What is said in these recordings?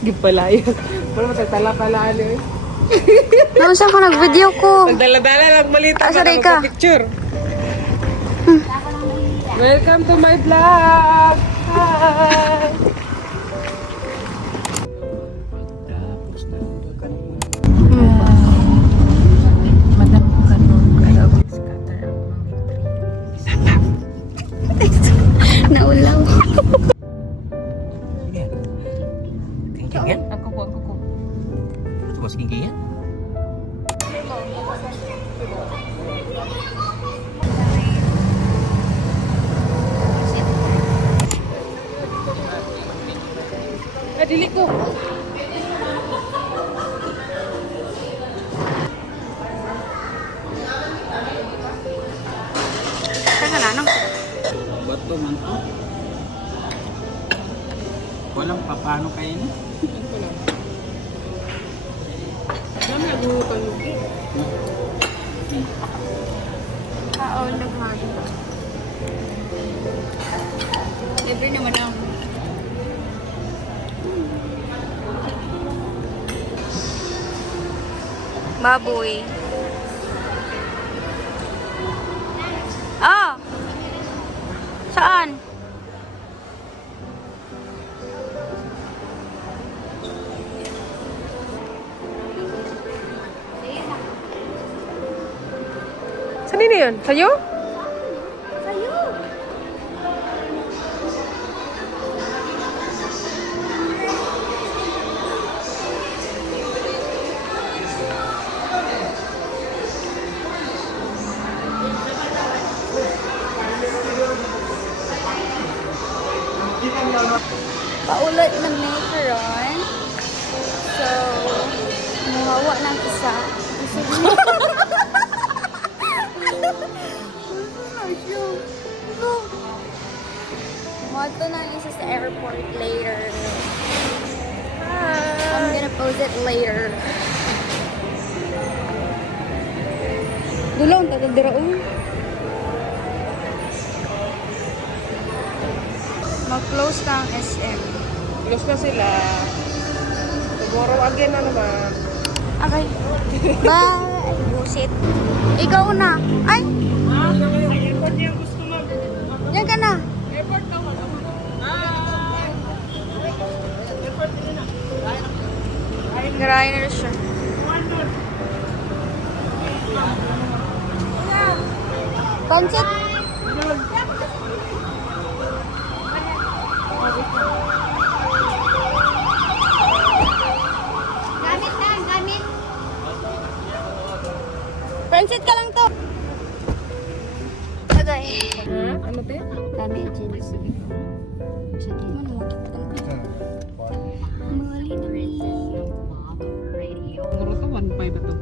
Gipalayo. Pero matagtala pala ano eh. Noon saan ka nag-video ko? Nagdala-dala lang malita Ah, sorry ka ka. picture. Welcome to my vlog. Hi. Madam ko kanon kaya ako scatter ang mga tree. Naulaw. Kingkingan? Ako po. Ito mas kingkingan? Dili ko. Saan ka na? Anong? Bato man to. Walang paano kayo na? Dami naghuhupan mo. Kaon naghagin. Libre naman ang baboy. Ah! Saan? Saan na yun? Sa'yo? Sa'yo! Paulit ng macaron. So, mawawa ng isa. Mato ng isa sa airport later. I'm gonna post it later. Dulong, tatadira mag-close na ang SM. Close na sila. Tomorrow again na naman. Okay. Bye. Busit. Ikaw na. Ay! Airport niya gusto mag... Yan ka na. Airport na wala. Airport din na. Garayan na rin siya. Pansit. Gamit na, gamit. Pansit ka lang to. Okay. Ano te? Kami jeans. Jadi mana mali na Muro to, 1.5 ba to?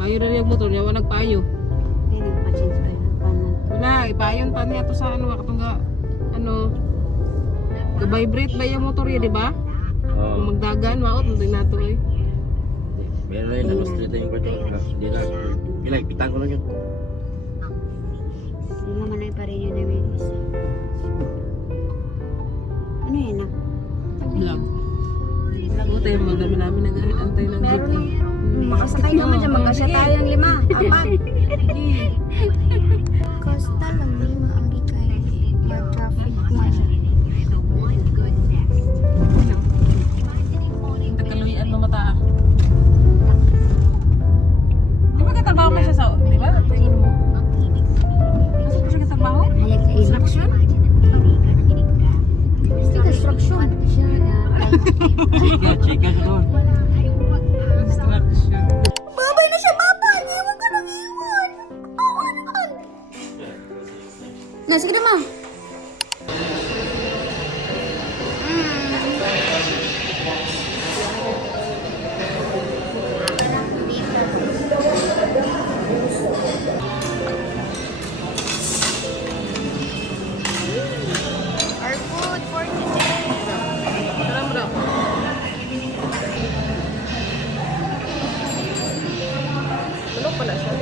Payo na yung motor niya, walang payo. Wala, ipayon pa niya to sa ano, katungga, ano, ga-vibrate ba yung motor niya, di ba? Kung magdagan, maot, hindi na to eh. Meron na yun, nag-street na yung kwarto. Hindi lang. Pitang ko lang yun. Hindi naman ay pa rin yun na Willis. Ano yan ah? Vlog. Buti yung magdami namin nag-antay ng jeep. Makasakay naman dyan, magkasya tayo ng 5, 4. Costa lang 5 ang ikay. Mag-traffic man. Nagkaluyan mo mata. Di ba katrabaho ka siya sa, di ba? Tingin mo. Kasi pa siya katrabaho? Hayag ka instruction? Gusto construction. Chika siya doon. Construction. Babay na siya, Papa! Iwan ka nang iwan! Kawanan! Na, sige na, Ma. Our food for today. Tara mo daw. Tulog pala siya.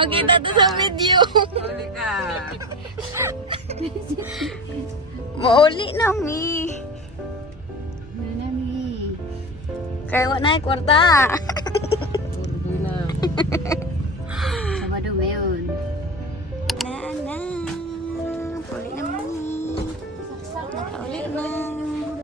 Okay, tato sa video. Uli ka. Mauli na mi. Kaya wala na kwarta. Uli na.